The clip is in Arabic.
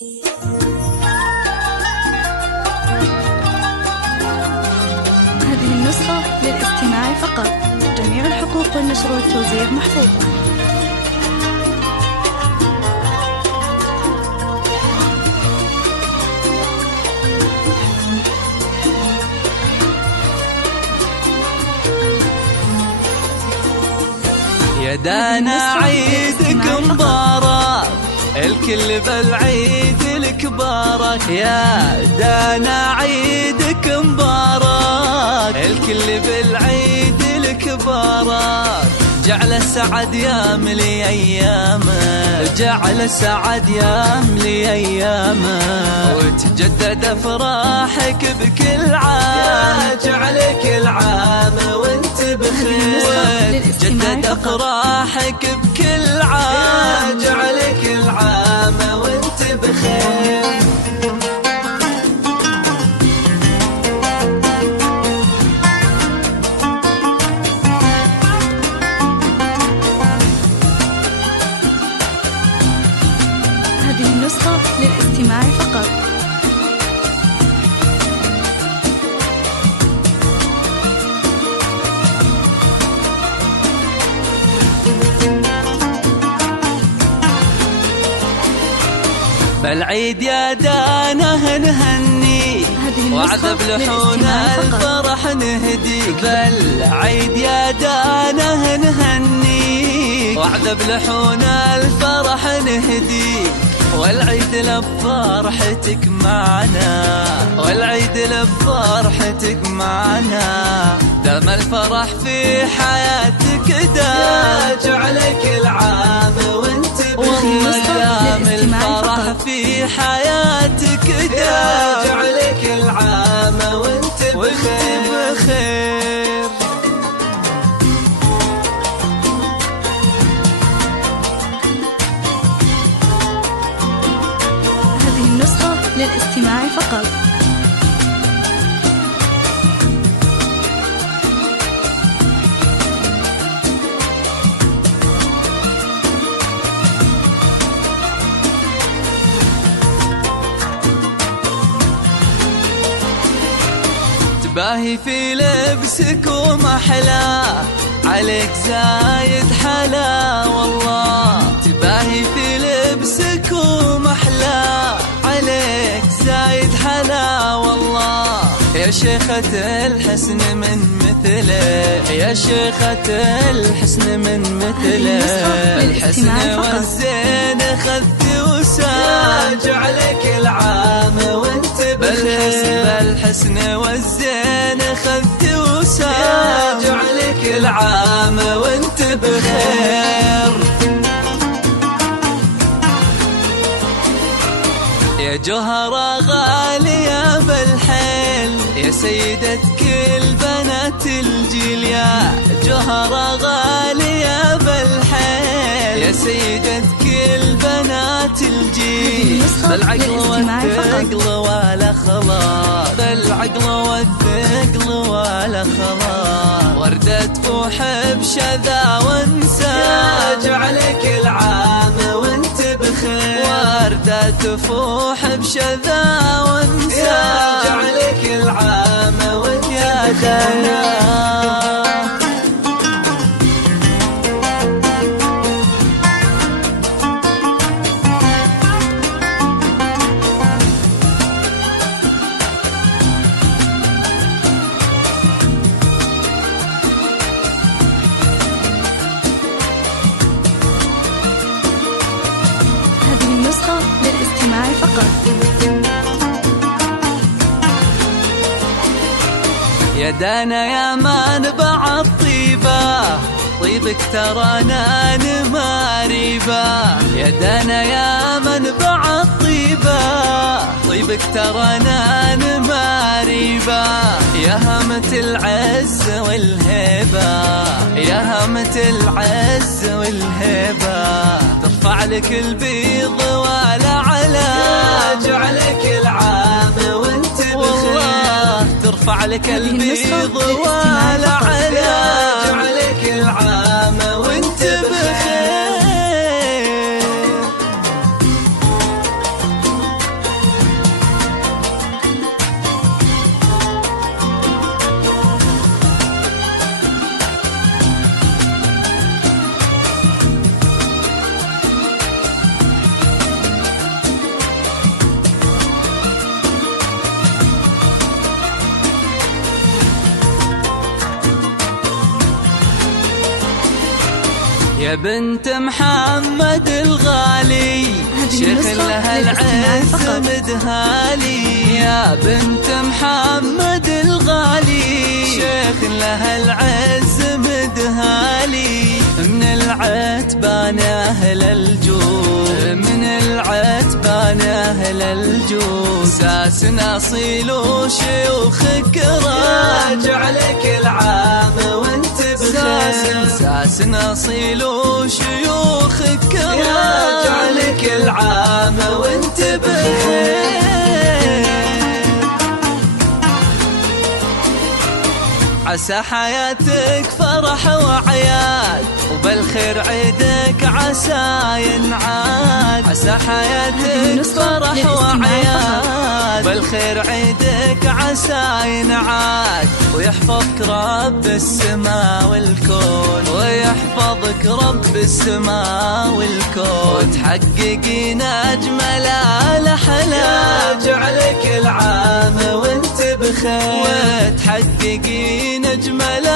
هذه النسخة للاستماع فقط. جميع الحقوق والنشر والتوزيع محفوظة. يا دانا عيدك مبارك، الكل بالعيد الكبارك. يا دانا عيدك مبارك، الكل بالعيد الكبارك. جعل سعد يا ملي أيامه، جعل سعد يا ملي أيامه، وتجدد أفراحك بكل عام. جعل كل عام وانت بخير، تجدد أفراحك بكل عام. جعل كل عام وانت بخير. هذه النسخة للاستماع فقط. بالعيد يا دانا نهني، وعذب لحون الفرح نهديك. بالعيد يا دانا نهني، وعذب لحون الفرح نهديك. والعيد لبفرحتك معنا، والعيد لبفرحتك معنا. دام الفرح في حياتك دا، جعل كل عام وانت بخير. دام الفرح في حياتك دا، جعل كل عام وانت بخير. هذه النسخة للاستماع فقط. تباهي في لبسك ومحلاه، عليك زايد حلا والله. تباهي في لبسك ومحلاه، عليك زايد حلا والله. يا شيخة الحسن من مثله، يا شيخة الحسن من مثله. الحسن والزين خذت وسام، جعلك العام وانت بخير. بالحسن والزين خذت وسام، جعلك العام وانت بخير. يا جوهرة غالية بالحيل، يا سيدة كل بنات الجيل. يا جوهرة غالية بالحيل، يا سيدة كل بنات الجيل. بالعقل والثقل ولا خلاص، بالعقل والثقل ولا خلاص. وردة تفوح بشذا وانسى، جعلك العام وانت بخير. وردة تفوح بشذا وانسى، جعلك العام وانت بخير. النسخة للاستماع فقط. يا دانا يا منبع الطيبة، طيبك ترانا نماريبة. يا دانا يا منبع الطيبة، طيبك ترانا نماريبة. يا هامة العز والهيبة، يا هامة العز والهيبة. ترفع لك البيض ولا علا، جعلك العام وانت بخير. ترفع لك البيض ولا علا، جعلك العام وانت بخير. يا بنت محمد الغالي شيخ لها العز مدهالي. يا بنت محمد الغالي شيخ لها العز مدهالي. من العتبان أهل الجود، من العتبان أهل الجود، ساسنا أصيل وشيوخ كرام، راجع لك العام وانت بخير. ساسنا أصيل وشيوخ كرام، راجع لك العام وانت بخير. عسى حياتك فرح وعياد، وبالخير عيدك عسى ينعاد. عسى حياتك فرح وعياد، بالخير عيدك عسى ينعاد. ويحفظك رب السماء والكون، ويحفظك رب السماء والكون، وتحققين أجمل الأحلام، راجع لك العام وانت بخير، وتحققين أجمل